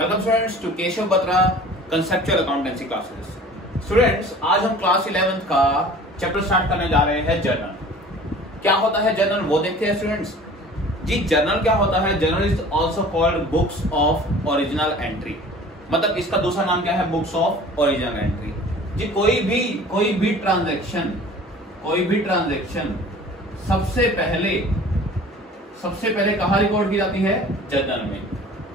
Welcome students to Keshav Batra conceptual accountancy classes. Students, आज हम class 11th का चैप्टर स्टार्ट करने जा रहे हैं जर्नल। क्या होता है जर्नल वो देखते हैं स्टूडेंट्स। जी जर्नल क्या होता है? Journal is also called books of original entry. मतलब इसका दूसरा नाम क्या है? Books of original entry. जी कोई भी ट्रांजैक्शन सबसे पहले कहाँ रिकॉर्ड की जाती है? जर्नल में।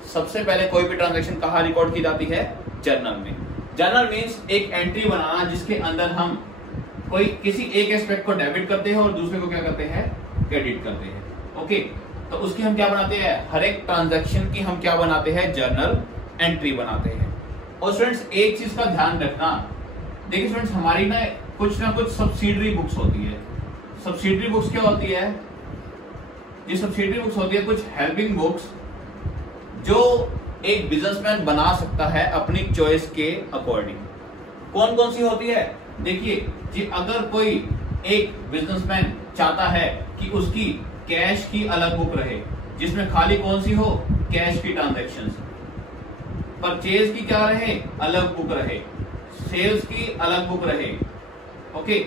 सबसे पहले कोई भी ट्रांजैक्शन कहाँ रिकॉर्ड की जाती है? जर्नल में। जर्नल मीन्स एक एंट्री बनाना जिसके अंदर हम किसी एक एस्पेक्ट को डेबिट करते हैं और दूसरे को क्या करते हैं? क्रेडिट करते हैं। ओके, तो उसकी हम क्या बनाते हैं? हर एक ट्रांजैक्शन की हम क्या बनाते हैं? जर्नल एंट्री बनाते हैं। और स्टूडेंट्स एक चीज का ध्यान रखना, देखिए स्टूडेंट्स हमारी ना कुछ सब्सिडरी बुक्स होती है। सब्सिडरी बुक्स क्या होती है? ये सब्सिडरी बुक्स होती है कुछ हेल्पिंग बुक्स जो एक बिजनेसमैन बना सकता है अपनी चॉइस के अकॉर्डिंग। कौन कौन सी होती है? देखिए जी, अगर कोई एक बिजनेसमैन चाहता है कि उसकी कैश की अलग बुक रहे जिसमें खाली कौन सी हो? कैश की ट्रांजैक्शंस। परचेज की क्या रहे? अलग बुक रहे। सेल्स की अलग बुक रहे। ओके,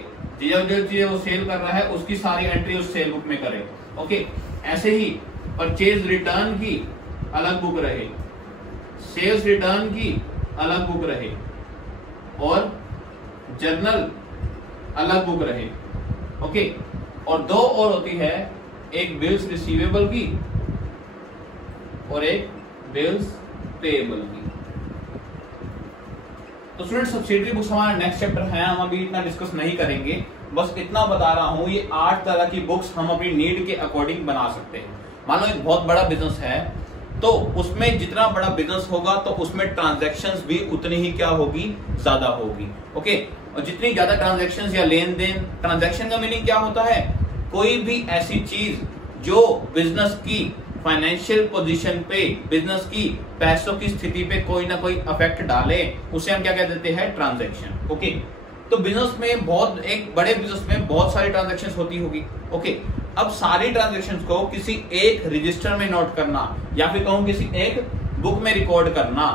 जो चीजें वो सेल कर रहा है उसकी सारी एंट्री उस सेल बुक में करे। ओके, ऐसे ही परचेज रिटर्न की अलग बुक रहे, सेल्स रिटर्न की अलग बुक रहे और जर्नल अलग बुक रहे। ओके, और दो और होती है, एक बिल्स रिसीवेबल की और एक बिल्स पेएबल की। तो स्टूडेंट सब्सिडरी बुक्स हमारा नेक्स्ट चैप्टर है, हम अभी इतना डिस्कस नहीं करेंगे। बस इतना बता रहा हूं, ये 8 तरह की बुक्स हम अपनी नीड के अकॉर्डिंग बना सकते हैं। मान लो एक बहुत बड़ा बिजनेस है तो उसमें जितना बड़ा बिजनेस होगा तो उसमें ट्रांजैक्शंस भी उतनी ही क्या होगी? ज्यादा होगी। ओके, और जितनी ज्यादा ट्रांजैक्शंस या लेन देन, ट्रांजैक्शन का मीनिंग क्या होता है? कोई भी ऐसी चीज जो बिजनेस की फाइनेंशियल पोजीशन पे, बिजनेस की पैसों की स्थिति पे कोई ना कोई इफेक्ट डाले, उसे हम क्या कह देते हैं? ट्रांजैक्शन। ओके, तो बिजनेस में एक बड़े बिजनेस में बहुत सारी ट्रांजैक्शंस होती होगी। ओके, अब सारी ट्रांजैक्शंस को किसी एक रजिस्टर में नोट करना या फिर कहूं किसी एक बुक में रिकॉर्ड करना,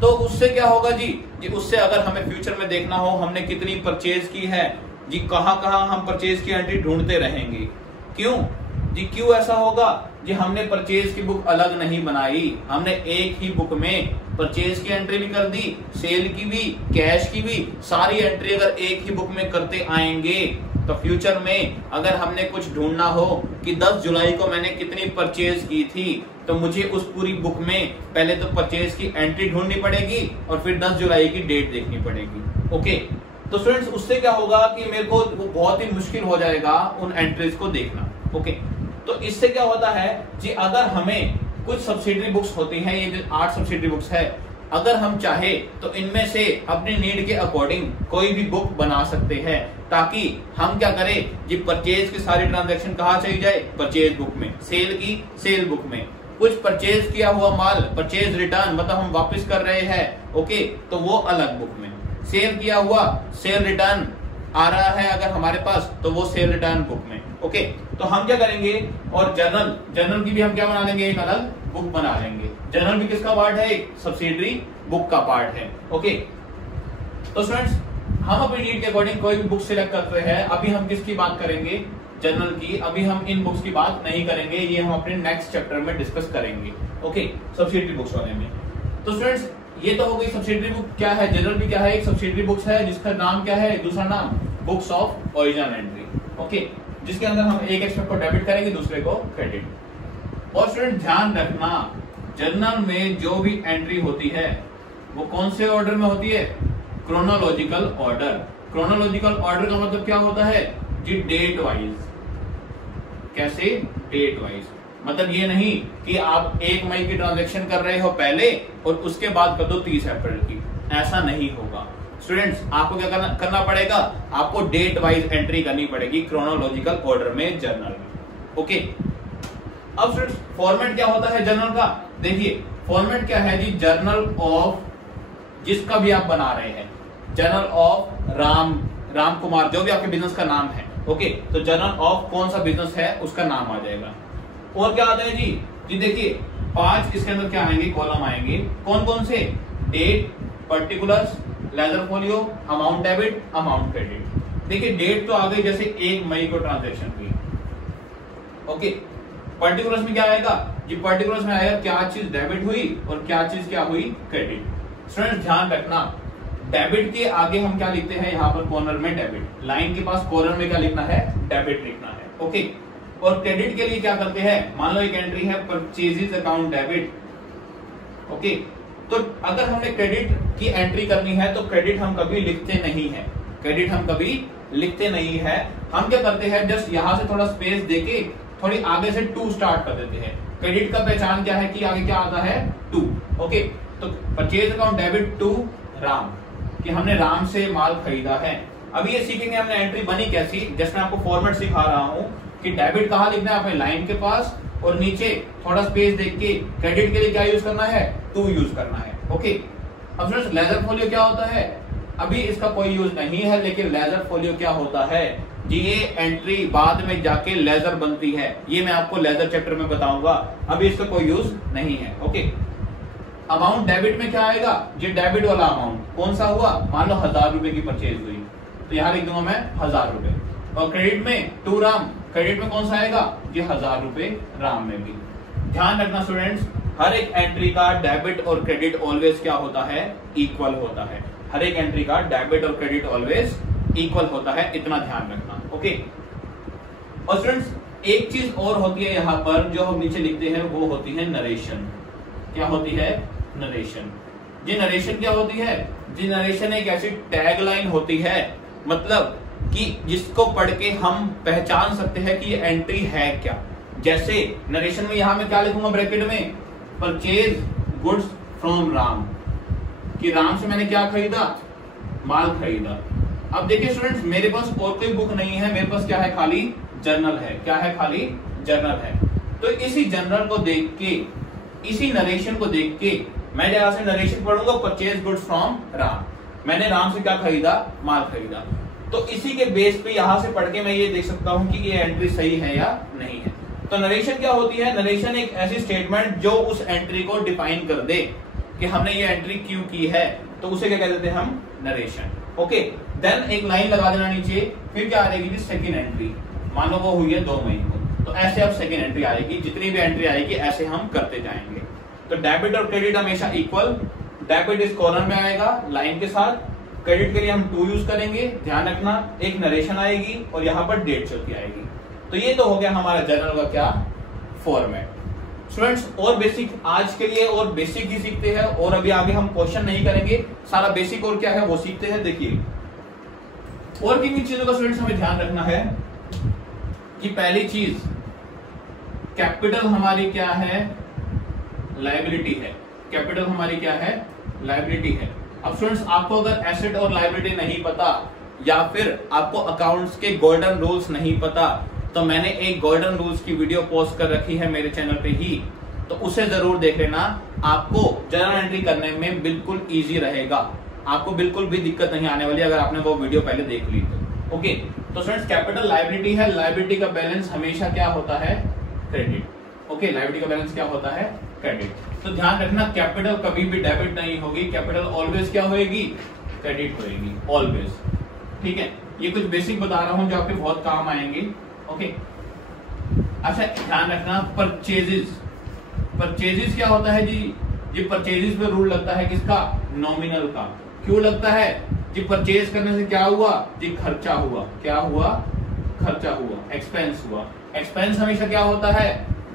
तो उससे क्या होगा जी उससे अगर हमें फ्यूचर में देखना हो हमने कितनी परचेज की है जी, कहां हम परचेज की एंट्री ढूंढते रहेंगे। क्यों ऐसा होगा जी? हमने परचेज की बुक अलग नहीं बनाई, हमने एक ही बुक में परचेज की एंट्री भी कर दी, सेल की भी, कैश की भी, सारी एंट्री अगर एक ही बुक में करते आएंगे तो फ्यूचर में अगर हमने कुछ ढूंढना हो कि 10 जुलाई को मैंने कितनी परचेज की थी, तो मुझे उस पूरी बुक में पहले तो परचेज की एंट्री ढूंढनी पड़ेगी और फिर 10 जुलाई की डेट देखनी पड़ेगी। ओके, तो स्टूडेंट्स उससे क्या होगा कि मेरे को बहुत ही मुश्किल हो जाएगा उन एंट्रीज को देखना। ओके, तो इससे क्या होता है जी, अगर हमें कुछ सब्सिडरी बुक्स होती हैं, ये जो 8 सब्सिडरी बुक्स है, अगर हम चाहे तो इनमें से अपनी नीड के अकॉर्डिंग कोई भी बुक बना सकते हैं, ताकि हम क्या करें जी, परचेज की सारी ट्रांजैक्शन कहाँ चली जाए? परचेज बुक में, सेल की सेल बुक में, कुछ परचेज किया हुआ माल, परचेज रिटर्न मतलब हम वापस कर रहे हैं, ओके, तो वो अलग बुक में, सेल किया हुआ सेल रिटर्न आ रहा है अगर हमारे पास तो वो सेल रिटर्न बुक में। ओके, तो हम क्या करेंगे? और जर्नल की भी हम क्या बना लेंगे? एक अलग बुक बना लेंगे। जर्नल भी किसका पार्ट है? एक सब्सिडरी बुक का पार्ट है। ओके, तो स्टूडेंट्स हम अपनी नीड के अकॉर्डिंग कोई भी बुक सिलेक्ट करते हैं। अभी हम किसकी बात करेंगे? जर्नल की। अभी हम इन बुक्स की बात नहीं करेंगे, ये हम अपने नेक्स्ट चैप्टर में डिस्कस करेंगे। ओके, सब्सिडरी बुक्स वाले में। तो स्टूडेंट्स ये तो हो गई सब्सिडरी बुक क्या है, जर्नल भी क्या है? एक सब्सिडरी बुक्स है जिसका नाम क्या है? दूसरा नाम books of original entry. Okay, जिसके अंदर हम एक एस्पेक्ट को डेबिट करेंगे, दूसरे को क्रेडिट। और स्टूडेंट ध्यान रखना, जर्नल में जो भी एंट्री होती है वो कौन से ऑर्डर में होती है? Chronological order. क्रोनोलॉजिकल ऑर्डर का मतलब क्या होता है जी? Date wise. कैसे? Date wise. मतलब ये नहीं कि आप 1 मई की ट्रांजैक्शन कर रहे हो पहले और उसके बाद कर दो 30 अप्रैल की, ऐसा नहीं होगा। स्टूडेंट्स आपको क्या करना पड़ेगा? आपको डेट वाइज एंट्री करनी पड़ेगी क्रोनोलॉजिकल ऑर्डर में, जर्नल में। ओके, अब स्टूडेंट्स फॉर्मेट क्या होता है जर्नल का? देखिए फॉर्मेट क्या है जी? जर्नल ऑफ जिसका भी आप बना रहे हैं, जर्नल ऑफ राम कुमार, जो भी आपके बिजनेस का नाम है। ओके, तो जर्नल ऑफ कौन सा बिजनेस है उसका नाम आ जाएगा। और क्या आता है जी? देखिए 5 इसके अंदर क्या आएंगे, कॉलम आएंगे। कौन कौन से? Date, particulars, ledger folio, amount debit, amount credit. देखिए डेट तो आ गई, जैसे 1 मई को ट्रांजैक्शन हुई। ओके, पर्टिकुलर्स में क्या आएगा जी? पर्टिकुलर्स में आएगा क्या चीज डेबिट हुई और क्या चीज क्या हुई, क्रेडिट। स्टूडेंट ध्यान रखना, डेबिट के आगे हम क्या लिखते हैं, यहाँ पर कॉर्नर में डेबिट, लाइन के पास कॉर्नर में क्या लिखना है, डेबिट लिखना है। ओके, और क्रेडिट के लिए क्या करते हैं, मान लो एक एंट्री है परचेजेस अकाउंट डेबिट। ओके, तो अगर हमने क्रेडिट की एंट्री करनी है तो क्रेडिट हम कभी लिखते नहीं है, क्रेडिट हम कभी लिखते नहीं है। हम क्या करते हैं, जस्ट यहां से थोड़ा स्पेस देके थोड़ी आगे से 2 स्टार्ट कर देते हैं। क्रेडिट का पहचान क्या है कि आगे क्या आता है, 2। ओके, तो purchase account debit to Ram, कि हमने राम से माल खरीदा है। अभी ये सीखेंगे हमने एंट्री बनी कैसी, जैसे मैं आपको फॉर्मेट सिखा रहा हूं कि डेबिट कहां लिखना है, अपने लाइन के पास, और नीचे थोड़ा स्पेस देख के क्रेडिट के लिए क्या यूज करना है, 2 यूज करना है। ओके, अब फ्रेंड्स लेजर फोलियो क्या होता है, अभी इसका कोई यूज नहीं है, लेकिन लेजर फोलियो क्या होता है जी, ये एंट्री बाद में जाके लेजर बनती है, ये मैं आपको लेजर चैप्टर में बताऊंगा, अभी इसका कोई यूज नहीं है। ओके, अमाउंट डेबिट में क्या आएगा, ये डेबिट वाला अमाउंट कौन सा हुआ, मान लो 1000 रुपए की परचेज हुई तो यहां लिख दूंगा मैं 1000 रुपए। और क्रेडिट में 2 राम, क्रेडिट में कौन सा आएगा, ये 1000 रुपए राम में भी। ध्यान रखना स्टूडेंट्स, हर एक एंट्री का डेबिट और क्रेडिट ऑलवेज क्या होता है, इक्वल होता है। हर एक एंट्री का डेबिट और क्रेडिट ऑलवेज इक्वल होता है, इतना ध्यान रखना। ओके, और स्टूडेंट्स एक चीज और होती है यहाँ पर जो हम नीचे लिखते हैं, वो होती है नरेशन। क्या होती है, नरेशन। जी नरेशन क्या होती है, जी नरेशन एक ऐसी टैग लाइन होती है, मतलब कि जिसको पढ़ के हम पहचान सकते हैं कि ये एंट्री है क्या। जैसे नरेशन में यहां मैं क्या लिखूंगा ब्रैकेट में, परचेज गुड्स फ्रॉम राम, कि राम से मैंने क्या खरीदा, माल खरीदा। अब देखिए स्टूडेंट्स, मेरे पास और कोई बुक नहीं है, मेरे पास क्या है, खाली जर्नल है। क्या है, खाली जर्नल है। तो इसी जर्नल को देख के, इसी नरेशन को देख के मैं जहां से नरेशन पढ़ूंगा, परचेज गुड्स फ्रॉम राम, मैंने राम से क्या खरीदा, माल खरीदा। तो इसी के बेस पे यहां से पढ़ के मैं ये देख सकता हूं कि ये एंट्री सही है या नहीं है। तो नरेशन क्या होती है, नरेशन एक ऐसी स्टेटमेंट जो उस एंट्री को डिफाइन कर दे कि हमने ये एंट्री क्यों की है, तो उसे क्या कह देते हैं हम, नरेशन। ओके, देन एक लाइन लगा देना नीचे, फिर क्या आ जाएगी, सेकंड एंट्री, मान लो वो हुई है 2 मई को, तो ऐसे अब सेकंड एंट्री आएगी, जितनी भी एंट्री आएगी ऐसे हम करते जाएंगे। तो डेबिट और क्रेडिट हमेशा इक्वल, डेबिट इस कॉर्नर में आएगा लाइन के साथ, क्रेडिट के लिए हम 2 यूज करेंगे, ध्यान रखना, एक नरेशन आएगी और यहाँ पर डेट चलती आएगी। तो ये तो हो गया हमारा जर्नल का क्या, फॉर्मेट। स्टूडेंट्स और बेसिक आज के लिए और बेसिक ही सीखते हैं, और अभी आगे हम क्वेश्चन नहीं करेंगे, सारा बेसिक और क्या है वो सीखते हैं। देखिए और किन किन चीजों का स्टूडेंट्स हमें ध्यान रखना है कि पहली चीज, कैपिटल हमारी क्या है, लायबिलिटी है। कैपिटल हमारी क्या है, लायबिलिटी है। अब स्टूडेंट्स आपको अगर एसेट और लायबिलिटी नहीं पता, या फिर आपको अकाउंट्स के गोल्डन रूल्स नहीं पता, तो मैंने एक गोल्डन रूल्स की वीडियो पोस्ट कर रखी है मेरे चैनल पे ही, तो उसे जरूर देख लेना, आपको जर्नल एंट्री करने में बिल्कुल इजी रहेगा, आपको बिल्कुल भी दिक्कत नहीं आने वाली अगर आपने वो वीडियो पहले देख ली तो। ओके, तो स्टूडेंट्स कैपिटल लायबिलिटी है, लायबिलिटी का बैलेंस हमेशा क्या होता है, क्रेडिट। ओके, लायबिलिटी का बैलेंस क्या होता है, क्रेडिट। तो ध्यान रखना, कैपिटल कभी भी डेबिट नहीं होगी, कैपिटल ऑलवेज क्या होगी, क्रेडिट होगी, ऑलवेज। ठीक है, ये कुछ बेसिक बता रहा हूं जो आपके बहुत काम आएंगे। ओके, अच्छा ध्यान रखना, परचेजेस, परचेजेस क्या होता है जी, ये परचेजेस पे रूल लगता है किसका, नॉमिनल का। क्यों लगता है जी, परचेज करने से क्या हुआ जी, खर्चा हुआ। क्या हुआ, खर्चा हुआ, एक्सपेंस हुआ। एक्सपेंस हमेशा क्या होता है,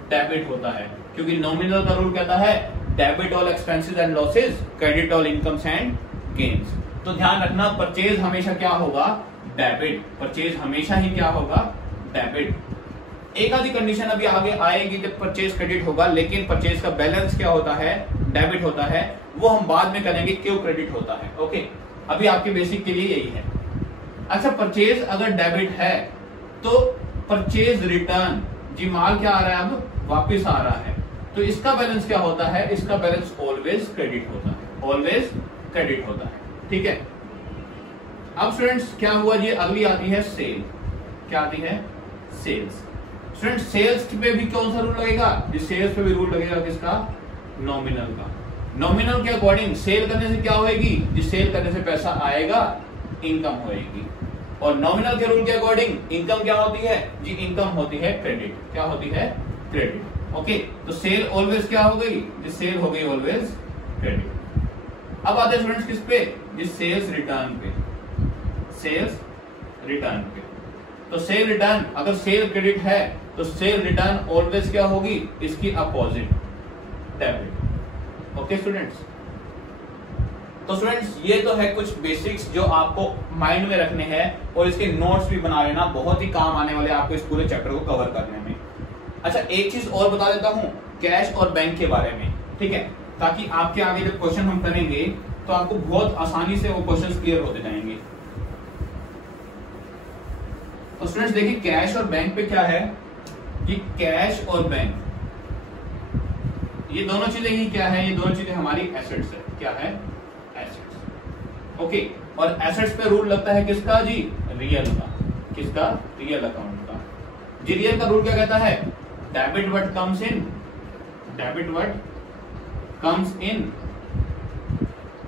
डेबिट होता है, क्योंकि नॉमिनल का रूल कहता है debit all expenses and losses, credit all incomes and gains. तो ध्यान रखना, परचेज हमेशा क्या होगा, डेबिट। परचेज हमेशा ही क्या होगा, डेबिट। एक आधी कंडीशन अभी आगे आएगी जब परचेज क्रेडिट होगा, लेकिन परचेज का बैलेंस क्या होता है, डेबिट होता है, वो हम बाद में करेंगे क्यों क्रेडिट होता है। ओके, अभी आपके बेसिक के लिए यही है। अच्छा, परचेज अगर डेबिट है तो परचेज रिटर्न, जी माल क्या आ रहा है, अब वापिस आ रहा है, तो इसका बैलेंस क्या होता है, इसका बैलेंस ऑलवेज क्रेडिट होता है, ऑलवेज क्रेडिट होता है। ठीक है, अब स्टूडेंट्स क्या हुआ जी, अगली आती है सेल। क्या आती है, सेल्स। स्टूडेंट सेल्स पे भी कौन सा रूल लगेगा? जिस सेल्स पे भी रूल लगेगा किसका? नॉमिनल का। नॉमिनल के अकॉर्डिंग सेल करने से क्या होएगी? जिस सेल करने से पैसा आएगा इनकम होएगी। और नॉमिनल के रूल के अकॉर्डिंग इनकम क्या होती है जी? इनकम होती है क्रेडिट। क्या होती है? क्रेडिट। ओके, तो सेल ऑलवेज क्या हो गई? जी सेल हो गई ऑलवेज क्रेडिट। अब आते हैं स्टूडेंट्स किस पे? जी सेल्स रिटर्न पे। सेल्स रिटर्न पे। तो सेल रिटर्न, अगर सेल क्रेडिट है तो सेल रिटर्न ऑलवेज क्या होगी? इसकी अपोजिट, डेबिट। ओके स्टूडेंट्स, तो स्टूडेंट्स ये तो है कुछ बेसिक्स जो आपको माइंड में रखने हैं और इसके नोट्स भी बना लेना, बहुत ही काम आने वाले आपको इस पूरे चैप्टर को कवर करने में। अच्छा, एक चीज और बता देता हूं कैश और बैंक के बारे में, ठीक है, ताकि आपके आगे जब क्वेश्चन हम करेंगे तो आपको बहुत आसानी से वो क्वेश्चन क्लियर होते जाएंगे। तो स्टूडेंट्स देखिए कैश और बैंक पे क्या है कि कैश और बैंक ये दोनों चीजें ही क्या है? ये दोनों चीजें हमारी एसेट्स है। क्या है? एसेट्स। ओके, और एसेट्स पे रूल लगता है किसका जी? रियल का। किसका? रियल अकाउंट का। जी रियल का रूल क्या कहता है? Debit what comes in, debit what comes in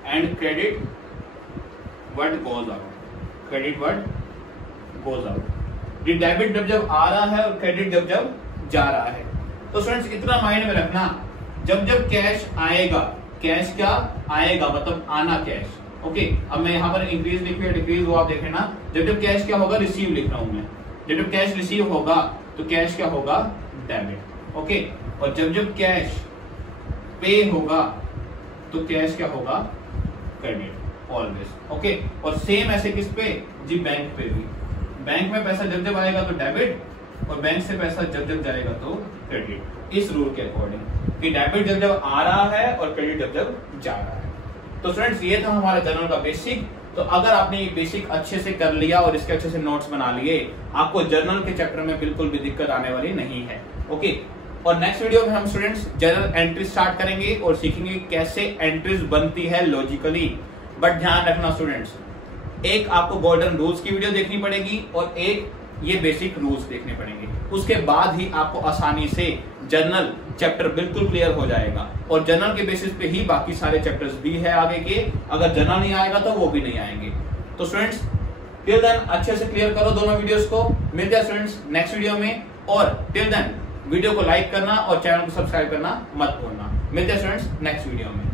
and credit what goes out. Credit what goes out. ये डेबिट जब आ रहा है और क्रेडिट जब जा रहा है। तो स्टूडेंट्स इतना माइंड में रखना, जब कैश आएगा, कैश क्या आएगा मतलब आना कैश। ओके, अब मैं यहाँ पर इंक्रीज लिख रहा डिक्रीज वो आप देखें ना, जब कैश क्या होगा? रिसीव लिख रहा हूं मैं। जब कैश रिसीव होगा तो कैश क्या होगा? डेबिट। ओके, और जब कैश पे होगा तो कैश क्या होगा? Credit always. ओके, और सेम ऐसे किस पे जी? बैंक पे भी। बैंक में पैसा जब आएगा तो डेबिट और बैंक से पैसा जब जाएगा तो क्रेडिट, इस रूल के अकॉर्डिंग कि डेबिट जब आ रहा है और क्रेडिट जब जा रहा है। तो फ्रेंड्स ये था हमारा जनरल का बेसिक। तो अगर आपने ये बेसिक अच्छे से कर लिया और इसके अच्छे से नोट्स बना लिए, आपको जर्नल के चैप्टर में बिल्कुल भी दिक्कत आने वाली नहीं है। ओके, और नेक्स्ट वीडियो में हम स्टूडेंट्स जर्नल एंट्री स्टार्ट करेंगे और सीखेंगे कैसे एंट्रीज बनती है लॉजिकली। बट ध्यान रखना स्टूडेंट्स, एक आपको गोल्डन रूल्स की वीडियो देखनी पड़ेगी और एक ये बेसिक रूल्स देखने पड़ेंगे। उसके बाद ही आपको आसानी से जर्नल चैप्टर बिल्कुल क्लियर हो जाएगा और जर्नल के बेसिस पे ही बाकी सारे चैप्टर्स भी है आगे के। अगर जर्नल नहीं आएगा तो वो भी नहीं आएंगे। तो स्टूडेंट्स टिल देन अच्छे से क्लियर करो दोनों वीडियोस को। मिलते हैं स्टूडेंट्स नेक्स्ट वीडियो में, और टिल देन वीडियो को लाइक करना और चैनल को सब्सक्राइब करना मत भूलना। मिलते हैं स्टूडेंट्स नेक्स्ट वीडियो में।